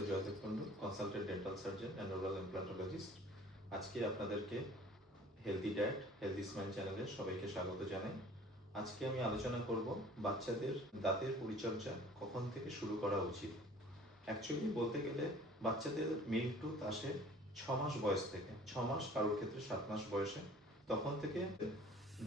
Doctor Joydeb Kundu, consultant dental surgeon and oral implantologist. আজকে আপনাদেরকে healthy diet healthy smile চ্যানেলে সবাইকে স্বাগত জানাই। আজকে আমি আলোচনা করব বাচ্চাদের দাঁতের পরিচর্যা কখন থেকে শুরু করা উচিত। অ্যাকচুয়ালি বলতে গেলে বাচ্চাদের মিল্ক টুথ আসে 6 মাস বয়স থেকে, 6 মাস, কারোর ক্ষেত্রে 7 মাস বয়সে। তখন থেকে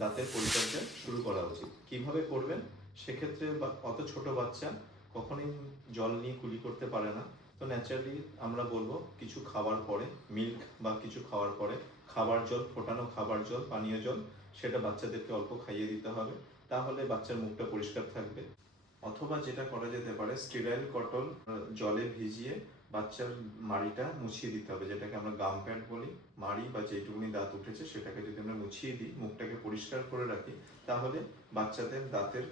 দাঁতের পরিচর্যা শুরু করা উচিত। কিভাবে করবেন? সেক্ষেত্রে অত ছোট বাচ্চা কখনোই জল নিয়ে কুলি করতে পারে না। তো ন্যাচারালি আমরা বলবো কিছু খাওয়ার পরে, মিল্ক বা কিছু খাওয়ার পরে খাবার জল, ফোটানো খাবার জল, পানীয় জল, সেটা বাচ্চাদেরকে অল্প খাইয়ে দিতে হবে। তাহলে বাচ্চার মুখটা পরিষ্কার থাকবে। অথবা যেটা করা যেতে পারে, স্টেরাইল কটন জলে ভিজিয়ে বাচ্চার মাড়িটা মুছিয়ে দিতে হবে, যেটাকে আমরা গাম প্যাড বলি। মাড়ি বা যেটুকুনি দাঁত উঠেছে সেটাকে যদি আমরা মুছিয়ে দিই, মুখটাকে পরিষ্কার করে রাখি, তাহলে বাচ্চাদের দাঁতের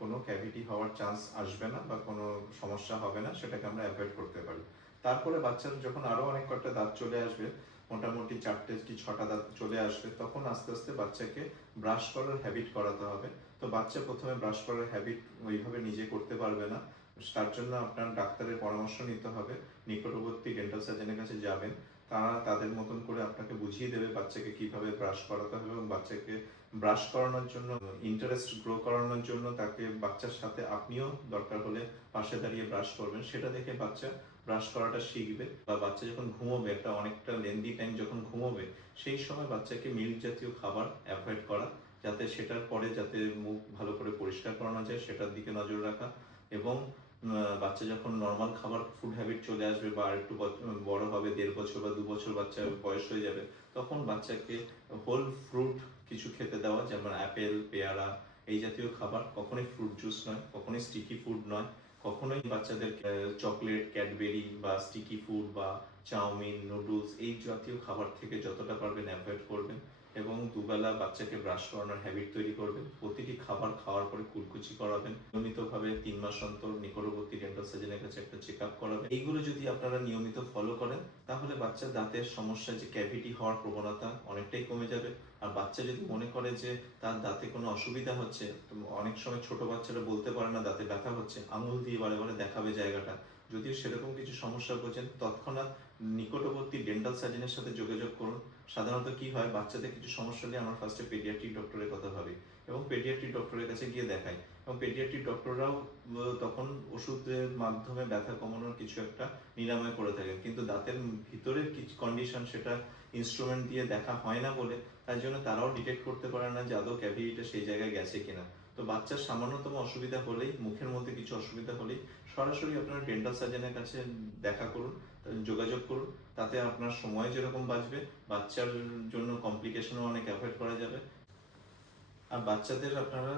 কোনো ক্যাভিটি হওয়ার চান্স আসবে না বা কোনো সমস্যা হবে না, সেটাকে আমরা অ্যাভয়েড করতে পারি। তারপরে বাচ্চার যখন আরও অনেক কটা দাঁত চলে আসবে, মোটামুটি 4টে কি 6টা দাঁত চলে আসবে, তখন আস্তে আস্তে বাচ্চাকে ব্রাশ করার হ্যাবিট করাতে হবে। তো বাচ্চা প্রথমে ব্রাশ করার হ্যাবিট ওইভাবে নিজে করতে পারবে না। তার জন্য আপনার ডাক্তারের পরামর্শ নিতে হবে। নিকটবর্তী ডেন্টাল সার্জনের কাছে যাবেন, তারা তাদের মতন করে আপনাকে বুঝিয়ে দেবে বাচ্চাকে কিভাবে ব্রাশ করাতে হবে, এবং বাচ্চাকে ব্রাশ করানোর জন্য, ইন্টারেস্ট গ্রো করানোর জন্য তাকে বাচ্চার সাথে আপনিও দরকার হলে পাশে দাঁড়িয়ে ব্রাশ করবেন। সেটা দেখে বাচ্চা ব্রাশ করাটা শিখবে। বা বাচ্চা যখন ঘুমোবে, অনেকটা লেন্দি টাইম যখন ঘুমোবে, সেই সময় বাচ্চাকে মিল্ক জাতীয় খাবার অ্যাভয়েড করা, যাতে সেটার পরে যাতে মুখ ভালো করে পরিষ্কার করানো যায় সেটার দিকে নজর রাখা। এবং বাচ্চা যখন নর্মাল খাবার ফুড হ্যাবিট চলে আসবে বা আরেকটু বড় হবে, 1.5 বছর বা 2 বছর বাচ্চার বয়স হয়ে যাবে, তখন বাচ্চাকে হোল ফ্রুট কিছু খেতে দেওয়া, যেমন অ্যাপেল, পেয়ারা, এই জাতীয় খাবার। কখনোই ফ্রুট জুস নয়, কখনোই স্টিকি ফুড নয়, কখনোই বাচ্চাদের চকলেট, ক্যাডবেরি বা স্টিকি ফুড বা চাউমিন, নুডলস, এই জাতীয় খাবার থেকে যতটা পারবেন অ্যাভয়েড করবেন। এবং দুবেলা বাচ্চাকে ব্রাশ করানোর হ্যাবিট তৈরি করবেন। প্রতিটি খাবার খাওয়ার পরে কুলকুচি করাবেন। নিয়মিতভাবে 3 মাস অন্তর নিকটবর্তী ডেন্টাল সার্জনের কাছে একটা চেক আপ করাবেন। এইগুলো যদি আপনারা নিয়মিত ফলো করেন, তাহলে বাচ্চার দাঁতের সমস্যা, যে ক্যাভিটি হওয়ার প্রবণতা, অনেকটাই কমে যাবে। আর বাচ্চা যদি মনে করে যে তার দাঁতে কোনো অসুবিধা হচ্ছে, অনেক সময় ছোট বাচ্চারা বলতে পারে না দাঁতে ব্যথা হচ্ছে, আঙুল দিয়ে বারে বারে দেখাবে জায়গাটা। যদিও সেরকম কিছু সমস্যা বোঝেন, তৎক্ষণাৎ নিকটবর্তী ডেন্টাল সার্জনের সাথে যোগাযোগ করুন। সাধারণত কি হয়, বাচ্চাদের কিছু সমস্যা হলে আমরা ফার্স্টে পেডিয়াট্রিক ডক্টরের কথা ভাবি এবং পেডিয়াট্রিক ডক্টরের কাছে গিয়ে দেখাই, এবং পেডিয়াট্রিক ডক্টররাও তখন ওষুধের মাধ্যমে ব্যথা কমানোর কিছু একটা নিরাময় করে থাকেন। কিন্তু দাঁতের ভিতরের কিছু কন্ডিশন, সেটা ইনস্ট্রুমেন্ট দিয়ে দেখা হয় না বলে, তাই জন্য তারাও ডিটেক্ট করতে পারে না যে আদৌ ক্যাভিটিটা সেই জায়গায় গেছে কিনা। তো বাচ্চার সামান্যতম অসুবিধা হলেই, মুখের মধ্যে কিছু অসুবিধা হলেই সরাসরি আপনার ডেন্টাল সার্জনের কাছে দেখা করুন, যোগাযোগ করুন। তাতে আপনার সময় যেরকম বাঁচবে, বাচ্চার জন্য কমপ্লিকেশনও অনেক অ্যাভয়েড করা যাবে। আর বাচ্চাদের আপনারা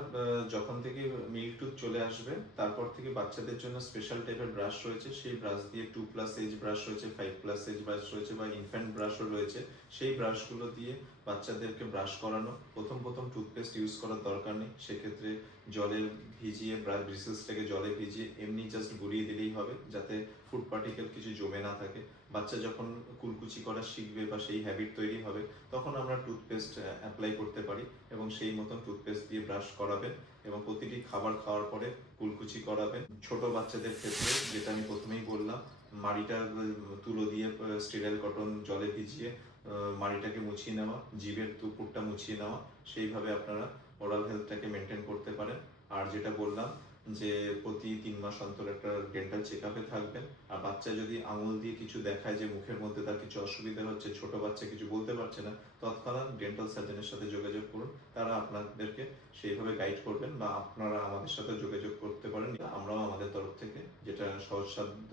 যখন থেকে মিল্ক টুথ চলে আসবে, তারপর থেকে বাচ্চাদের জন্য স্পেশাল টাইপের ব্রাশ রয়েছে। সেই ব্রাশ দিয়ে 2+ এজ ব্রাশ রয়েছে, 5+ এজ ব্রাশ রয়েছে, বা ইনফ্যান্ট ব্রাশও রয়েছে। সেই ব্রাশগুলো দিয়ে বাচ্চাদেরকে ব্রাশ করানো। প্রথম প্রথম টুথপেস্ট ইউজ করার দরকার নেই, সেক্ষেত্রে জলে ভিজিয়ে, ব্রিসেসটাকে জলে ভিজিয়ে এমনি জাস্ট গুলিয়ে দিলেই হবে, যাতে ফুড পার্টিকেল কিছু জমে না থাকে। বাচ্চা যখন কুলকুচি করা শিখবে বা সেই হ্যাবিট তৈরি হবে, তখন আমরা টুথপেস্ট অ্যাপ্লাই করতে পারি, এবং সেই মতন টুথপেস্ট দিয়ে ব্রাশ করাবেন। এবং প্রতিটি খাবার খাওয়ার পরে কুলকুচি করাবেন। ছোট বাচ্চাদের ক্ষেত্রে, যেটা আমি প্রথমেই বললাম, মাড়িটা তুলো দিয়ে স্টেরাইল কটন জলে ভিজিয়ে মাড়িটাকে মুছিয়ে নেওয়া, জিভের তুপুরটা মুছিয়ে নেওয়া, সেইভাবে আপনারা ওরাল হেলথটাকে মেনটেন করতে পারেন। আর যেটা বললাম যে প্রতি 3 মাস অন্তর একটা ডেন্টাল চেক আপে থাকবেন। আর বাচ্চা যদি আঙুল দিয়ে কিছু দেখায় যে মুখের মধ্যে তার কিছু অসুবিধা হচ্ছে, ছোট বাচ্চা কিছু বলতে পারছে না, তৎক্ষণাৎ ডেন্টাল সার্জনের সাথে যোগাযোগ করুন। তারা আপনাদেরকে সেইভাবে গাইড করবেন, বা আপনারা আমাদের সাথে যোগাযোগ করতে পারেন। আমরাও আমাদের তরফ থেকে যেটা সহজসাধ্য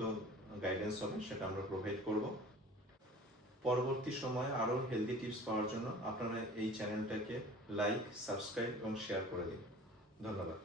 গাইডেন্স হবে, সেটা আমরা প্রোভাইড করব। পরবর্তী সময়ে আরও হেলদি টিপস পাওয়ার জন্য আপনারা এই চ্যানেলটাকে লাইক, সাবস্ক্রাইব এবং শেয়ার করে দিন। ধন্যবাদ।